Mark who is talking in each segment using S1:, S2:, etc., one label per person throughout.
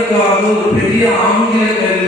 S1: ذلك وأعوذ به عن يديه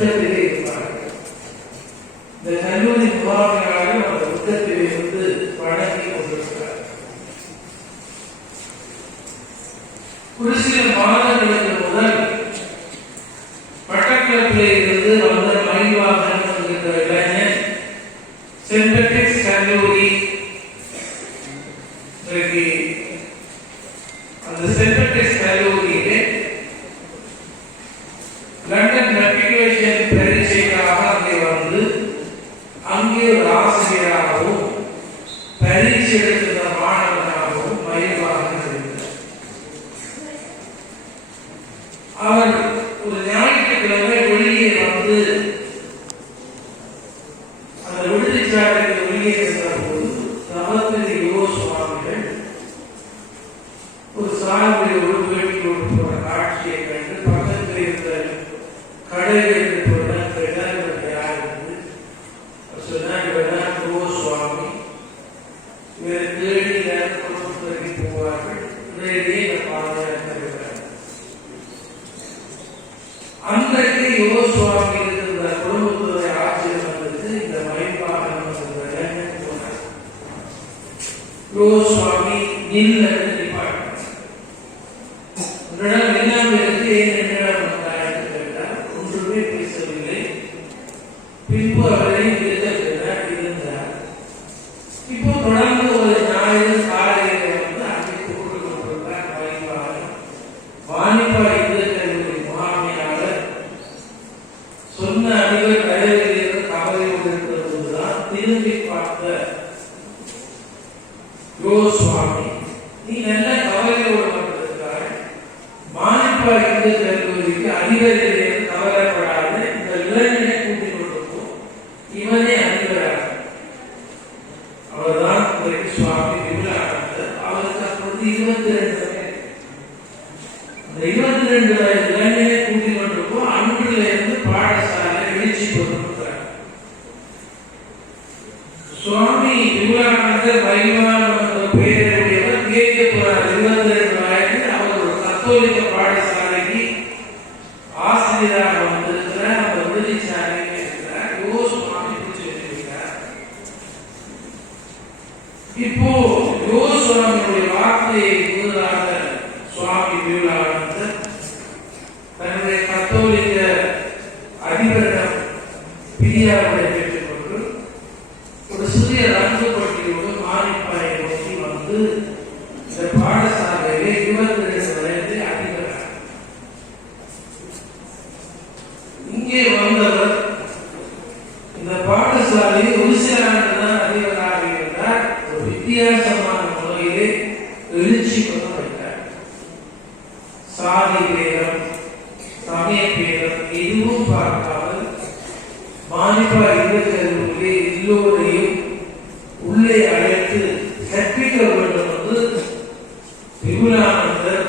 S1: புத்தகத்திலே இருப்பார்கள் இந்த நல்லூரின் முகாமையாக அந்த புத்தகத்திலே இருந்து வழங்கி கொண்டிருக்கிறார் ஒரு சில அந்த விடுதிச்சாளர்கள் வெளியே சென்ற போது சமஸ்கிருதி யோக comprando coisa que é சாதிபேதம் சமயபேதம் எதுவும் பார்க்காமல் மானிப்பா இருக்கிறவர்களே எல்லோரையும் உள்ளே அழைத்து கற்பிக்க வேண்டும் என்று விபுலானந்தர்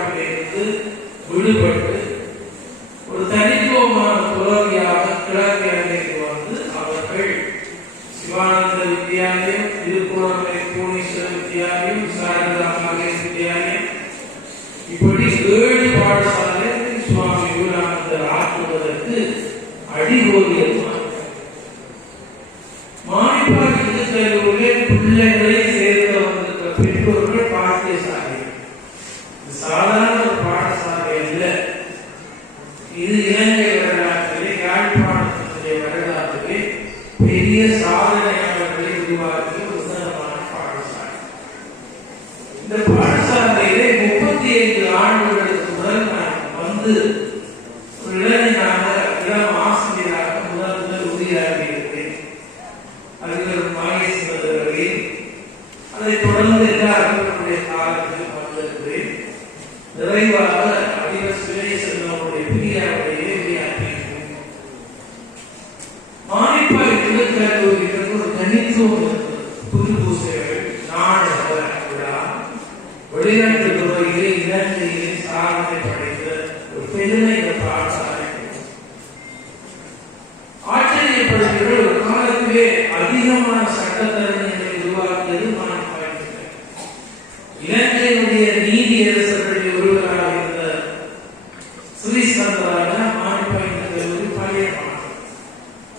S1: வாழ்க்கையிலிருந்து விடுபட்டு ஒரு தனி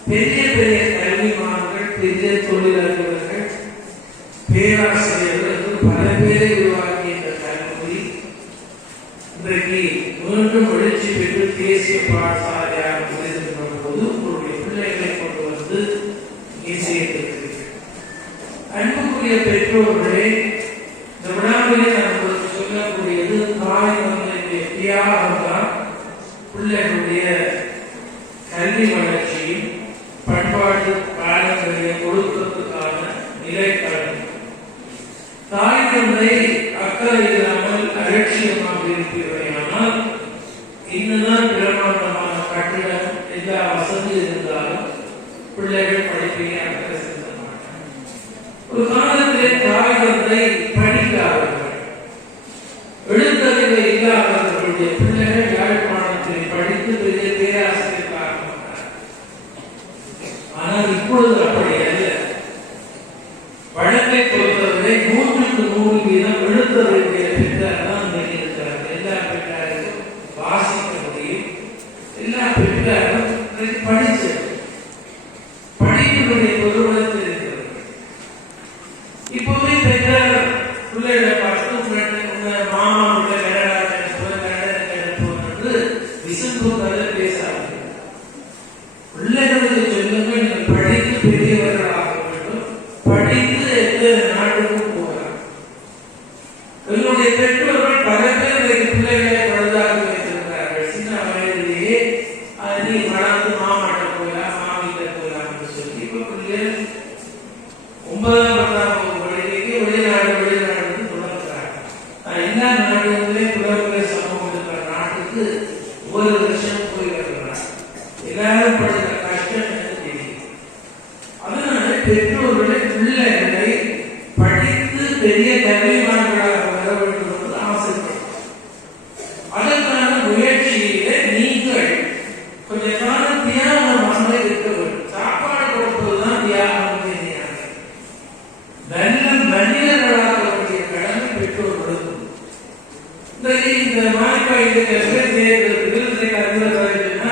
S1: பெரிய பெரிய கல்விமான்கள் பெரிய தொழிலதிபர்கள் பேராசிரியர்கள் பல பேரை உருவாக்கிய இந்த கல்வி இன்றைக்கு மீண்டும் எழுச்சி பெற்று தேசிய பாடசாலையாக முடிந்திருக்கிற போது உங்களுடைய பிள்ளைகளை கொண்டு வந்து இசையத்திருக்கிறீர்கள் அன்புக்குரிய பெற்றோர்களே leer இன்றைக்கு இந்த மாணிப்பாய்க்கு விருதுகளை அறிமுகப்படுத்தினா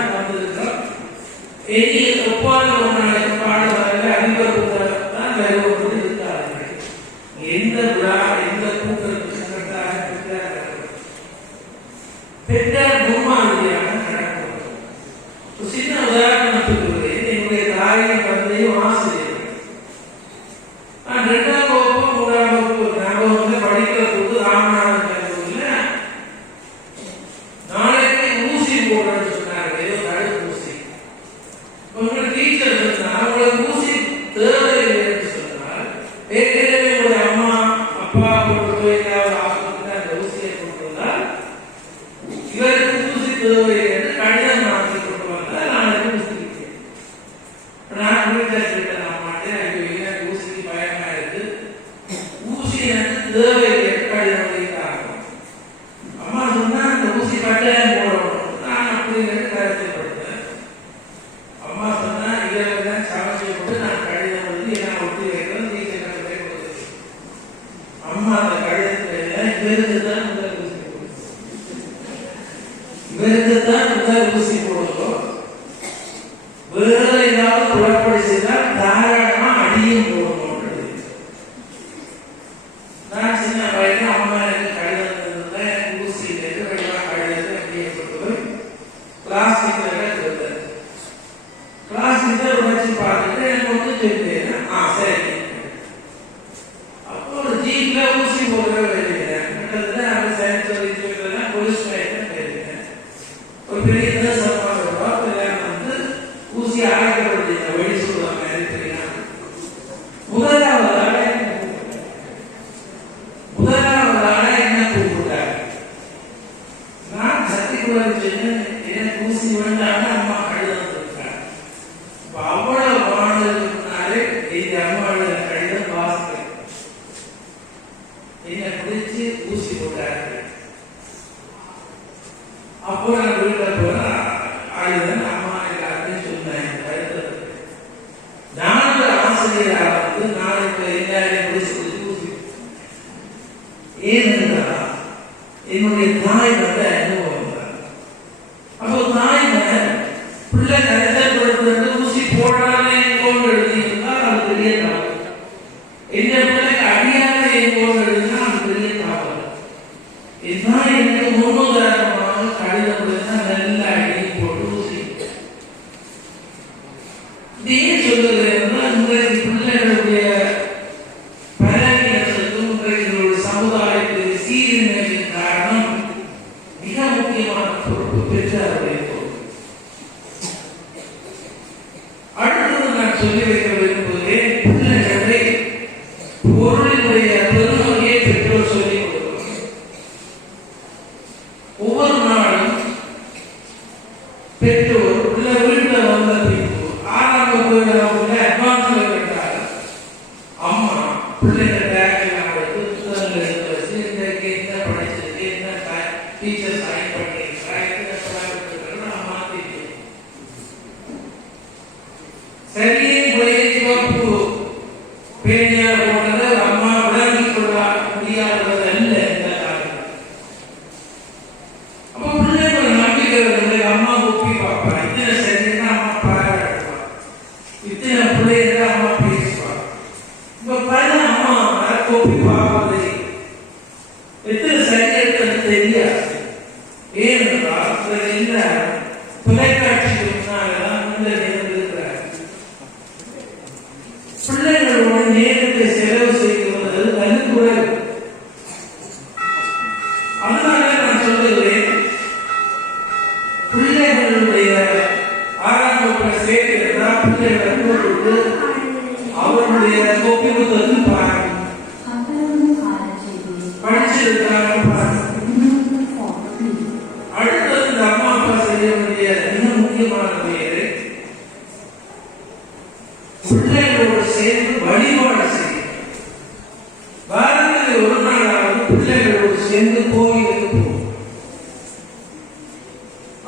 S1: இனி ஒப்பாத ஒரு நாளைக்கு பாடுவதாக அறிமுகப்படுத்த durante only time at that தெரியாது. ஏனென்றால் என்ன தொலைக்காட்சி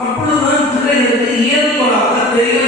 S1: அப்பொழுதுதான் பிள்ளைகளுக்கு இயல்பாக தெய்வ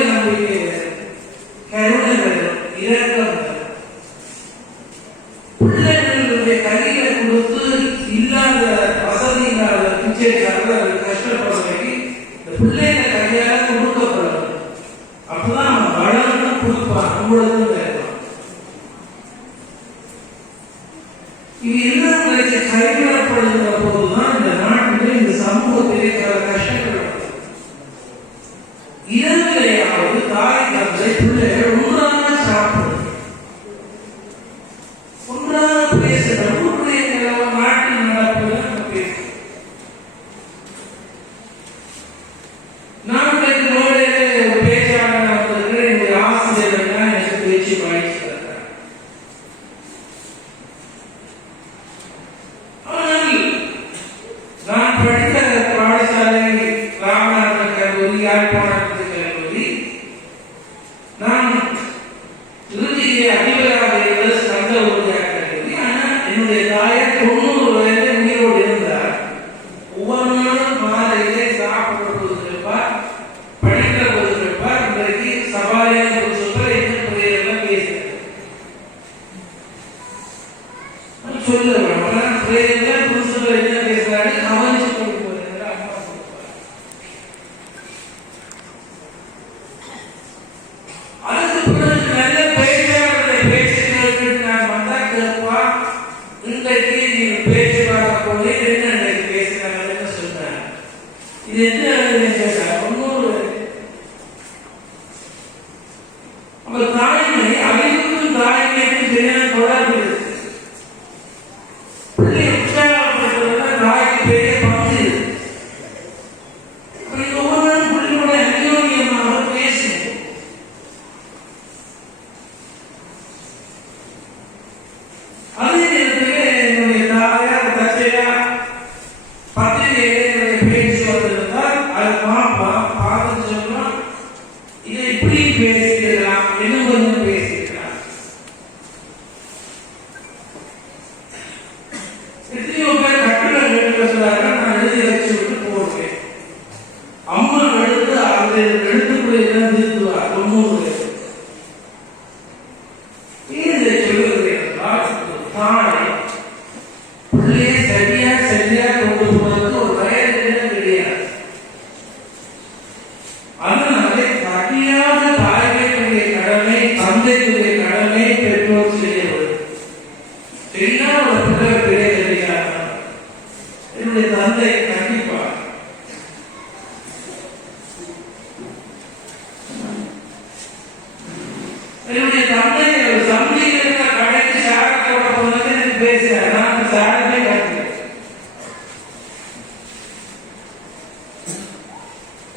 S1: எத்தனையோ பேர் கட்டுரை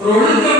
S1: ஒரு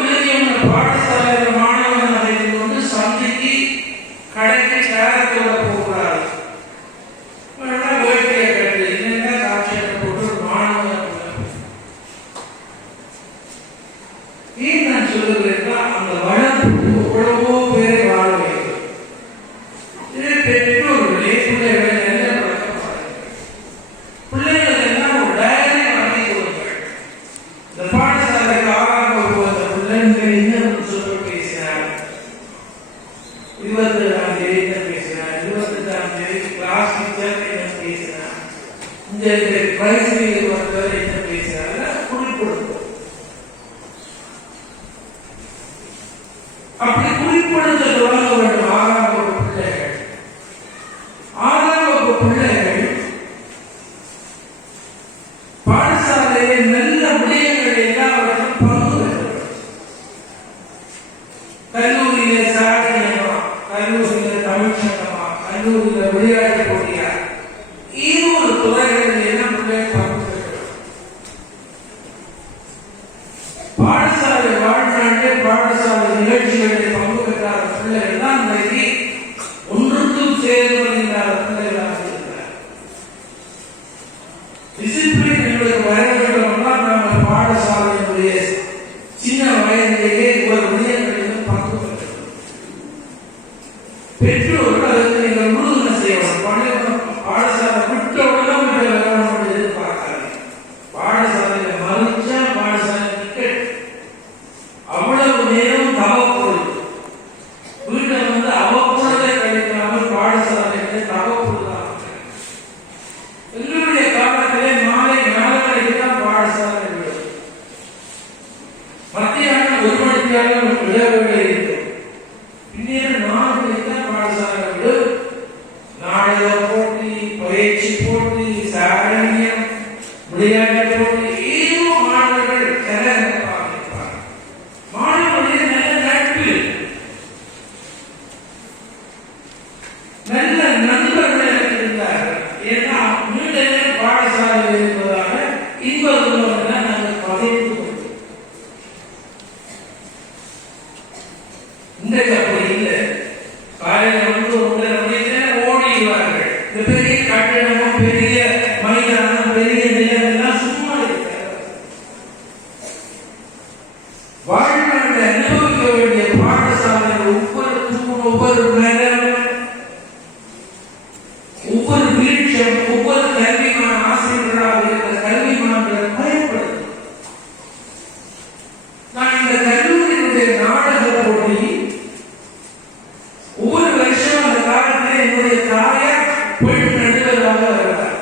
S1: வீட்டு நடுவராக வருகிறார்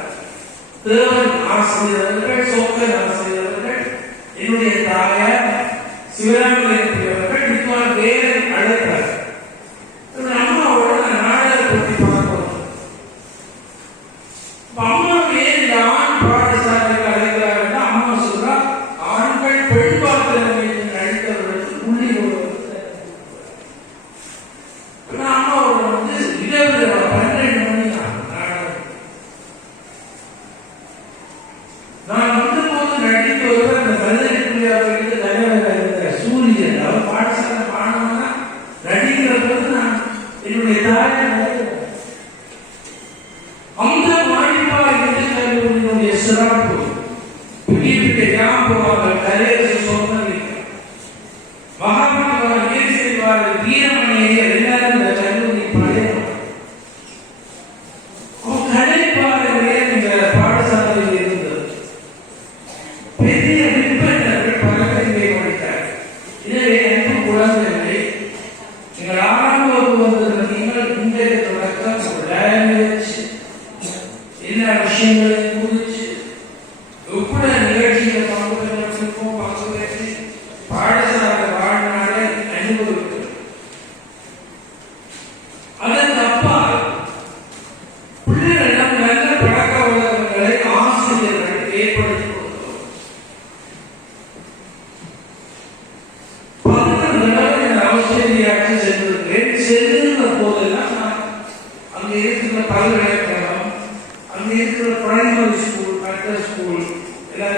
S1: தேவன் ஆசிரியர்கள் சோக்கன் ஆசிரியர்கள் என்னுடைய தாயார் சிவராமுடைய করি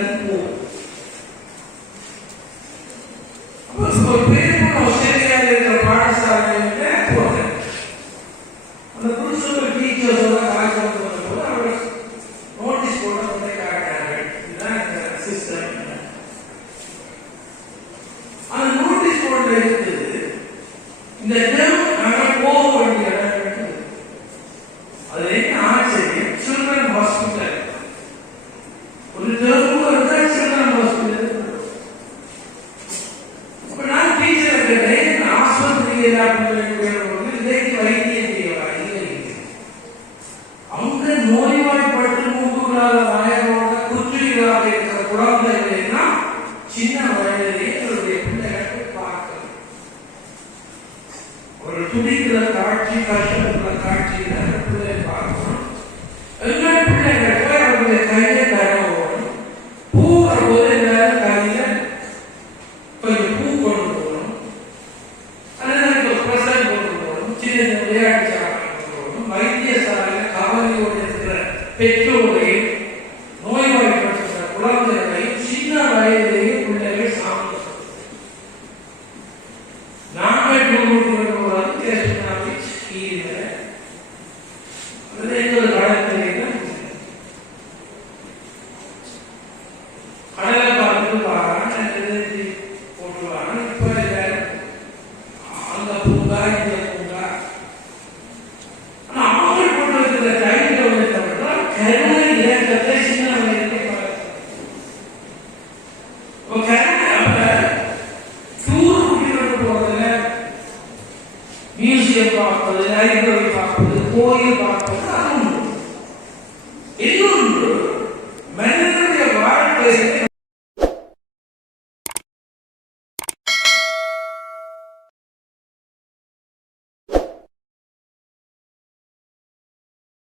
S1: very poor. key